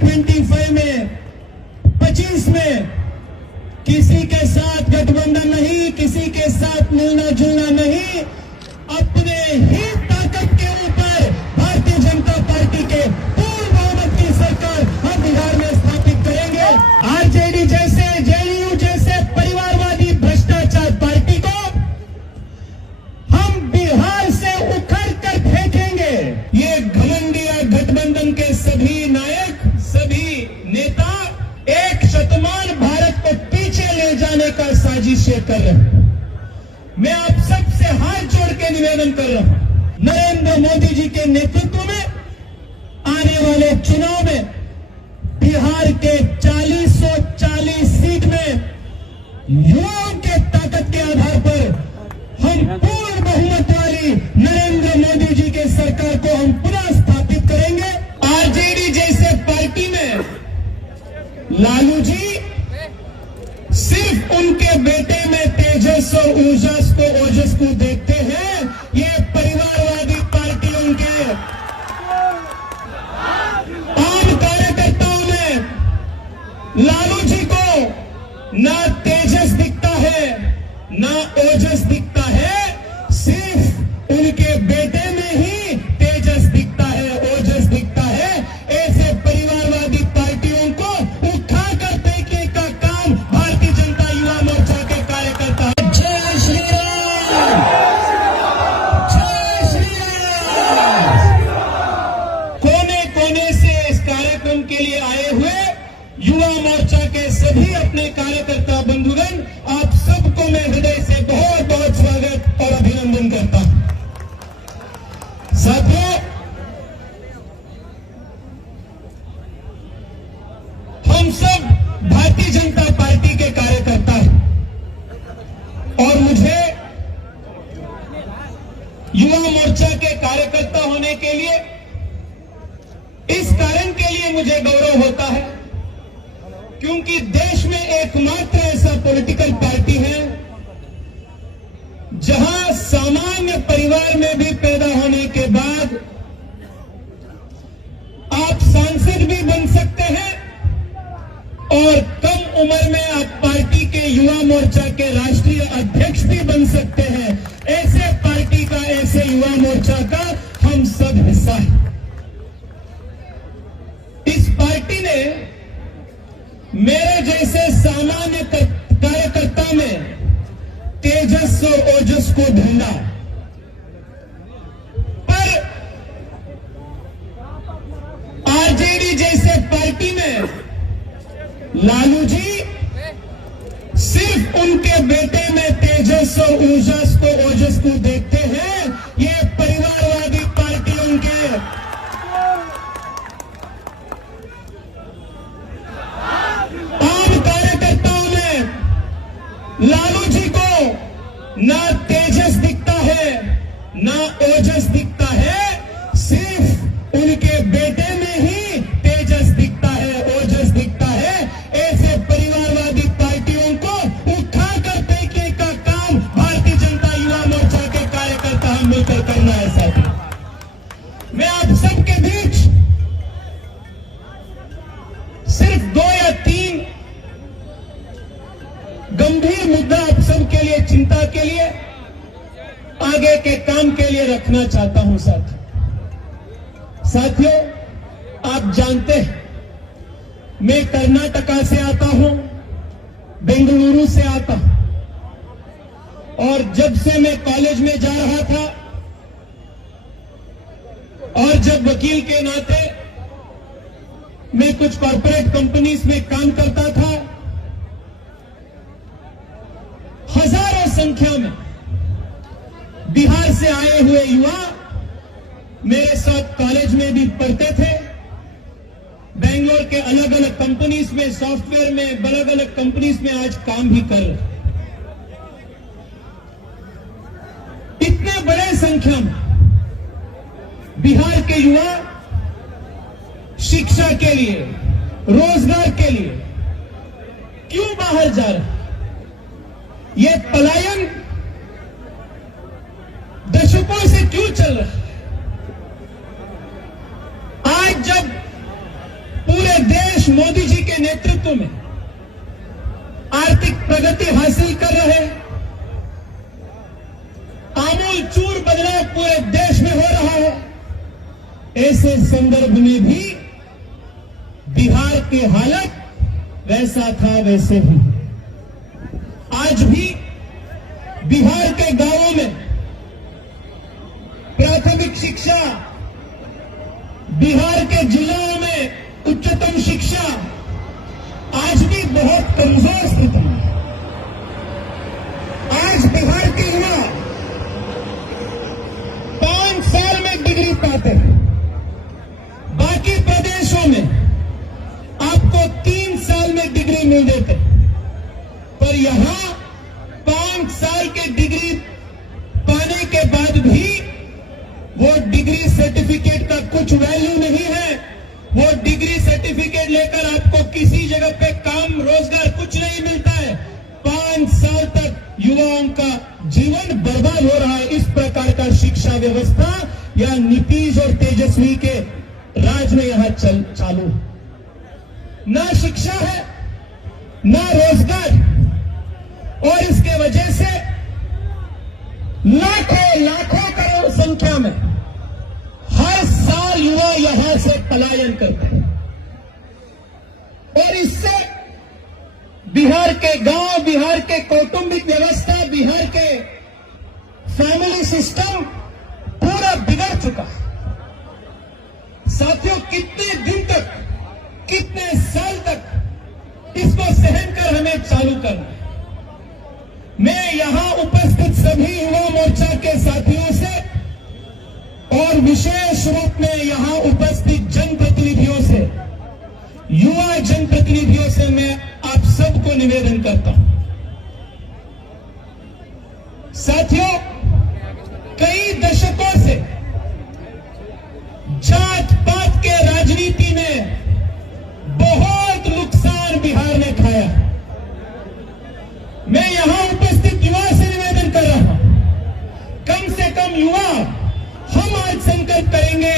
2025 में 25 में किसी के साथ गठबंधन नहीं, किसी के साथ मिलना जुलना नहीं, अपने ही ताकत के ऊपर भारतीय जनता पार्टी के पूर्ण बहुमत की सरकार हम बिहार में स्थापित करेंगे। आरजेडी जैसे, जेडीयू जैसे परिवारवादी भ्रष्टाचार पार्टी को हम बिहार से उखड़ कर फेंकेंगे। ये घमंडिया गठबंधन के सभी नायक, सभी नेता एक शतमान भारत को पीछे ले जाने का साजिशें कर रहे हैं। मैं आप सबसे हाथ जोड़ के निवेदन कर रहा हूं, नरेंद्र मोदी जी के नेतृत्व में आने वाले चुनाव में बिहार के 4040 सीट में युवाओं के ताकत के आधार पर हम पूर्ण बहुमत वाली नरेंद्र मोदी जी के सरकार को हम पुनः स्थापित करेंगे। आरजेडी जैसे पार्टी में लालू जी सिर्फ उनके बेटे में तेजस और ओजस को देखते हैं। ये परिवारवादी पार्टियों के आम कार्यकर्ताओं में लालू जी को ना तेजस दिखता है, ना ओजस दिखता है, सिर्फ उनके बेटे में ही तेजस दिखता है, ओजस दिखता है। ऐसे परिवारवादी पार्टियों को उठाकर फेंकने का काम भारतीय जनता युवा मोर्चा के कार्यकर्ता। जय श्री राम, जय श्री राम। कोने कोने से इस कार्यक्रम के लिए आए हुए युवा मोर्चा के सभी अपने कार्यकर्ता बंधुगण, आप सबको मैं हृदय से बहुत बहुत स्वागत और अभिनंदन करता हूं। साथियों, हम सब भारतीय जनता पार्टी के कार्यकर्ता हैं और मुझे युवा मोर्चा के कार्यकर्ता होने के लिए, इस कारण के लिए मुझे गौरव होता है क्योंकि देश में एकमात्र ऐसा पॉलिटिकल पार्टी है जहां सामान्य परिवार में भी पैदा होने के बाद आप सांसद भी बन सकते हैं और कम उम्र में आप पार्टी के युवा मोर्चा के राष्ट्रीय अध्यक्ष भी बन सकते हैं। ऐसे पार्टी का, ऐसे युवा मोर्चा का हम सब हिस्सा हैं। इस पार्टी ने मेरे जैसे सामान्य कार्यकर्ता में तेजस और ओजस को ढूंढा, पर आरजेडी जैसे पार्टी में लालू जी सिर्फ उनके बेटे में तेजस और ओजस को देखते हैं। ये परिवारवादी पार्टियों के आम कार्यकर्ताओं में लालू जी को ना तेजस दिखता है, ना ओजस दिखता है, सिर्फ उनके बेटे में ही तेजस दिखता है, ओजस दिखता है। ऐसे परिवारवादी पार्टियों को उठाकर फेंकने का काम भारतीय जनता युवा मोर्चा के कार्यकर्ता हम मिलकर करना है। साथी, मैं आप सबके बीच सिर्फ 2 या 3 गंभीर मुद्दा आप सबके लिए, चिंता के लिए, आगे के काम के लिए रखना चाहता हूं। साथियों, आप जानते हैं मैं कर्नाटका से आता हूं, बेंगलुरु से आता हूं और जब से मैं कॉलेज में जा रहा था और जब वकील के नाते मैं कुछ कॉर्पोरेट कंपनीज में काम करता था, हजारों संख्या में बिहार से आए हुए युवा मेरे साथ कॉलेज में भी पढ़ते थे। बेंगलोर के अलग अलग कंपनीज में, सॉफ्टवेयर में, अलग अलग कंपनीज में आज काम भी कर रहे। इतने बड़े संख्या में बिहार के युवा शिक्षा के लिए, रोजगार के लिए क्यों बाहर जा रहे? ये पलायन दशकों से क्यों चल रहा है? आज जब पूरे देश मोदी जी के नेतृत्व में आर्थिक प्रगति हासिल कर रहे हैं। आमूल चूर बदलाव पूरे देश में हो रहा है। ऐसे संदर्भ में भी बिहार की हालत वैसा था वैसे ही। आज भी बिहार के गांवों में प्राथमिक शिक्षा, बिहार के जिलों में उच्चतम शिक्षा आज भी बहुत कमजोर स्थिति है। आज बिहार के युवा 5 साल में डिग्री पाते हैं। बाकी प्रदेशों में आपको 3 साल में डिग्री मिल देते, पर यहां 5 साल के डिग्री पाने के बाद भी वो डिग्री सर्टिफिकेट का कुछ वैल्यू नहीं है। वो डिग्री सर्टिफिकेट लेकर आपको किसी जगह पे काम रोजगार कुछ नहीं मिलता है। 5 साल तक युवाओं का जीवन बर्बाद हो रहा है। इस प्रकार का शिक्षा व्यवस्था या नीतीश और तेजस्वी के राज में यहां चालू। ना शिक्षा है, ना रोजगार, और इसके वजह से लाखों करोड़ संख्या में हर साल युवा यहां से पलायन करते हैं। और इससे बिहार के गांव, बिहार के कौटुंबिक व्यवस्था, बिहार के फैमिली सिस्टम पूरा बिगड़ चुका है। साथियों, कितने दिन तक, कितने साल तक इसको सहन कर हमें चालू करना है। मैं यहां उपस्थित सभी युवा मोर्चा के साथियों से और विशेष रूप में यहां उपस्थित जनप्रतिनिधियों से, युवा जनप्रतिनिधियों से मैं आप सबको निवेदन करता हूं। साथियों, कई दशकों से जात पात के राजनीति में बहुत नुकसान बिहार ने खाया। मैं यहां उपस्थित युवा से निवेदन कर रहा हूं, कम से कम युवा हम आज संकल्प करेंगे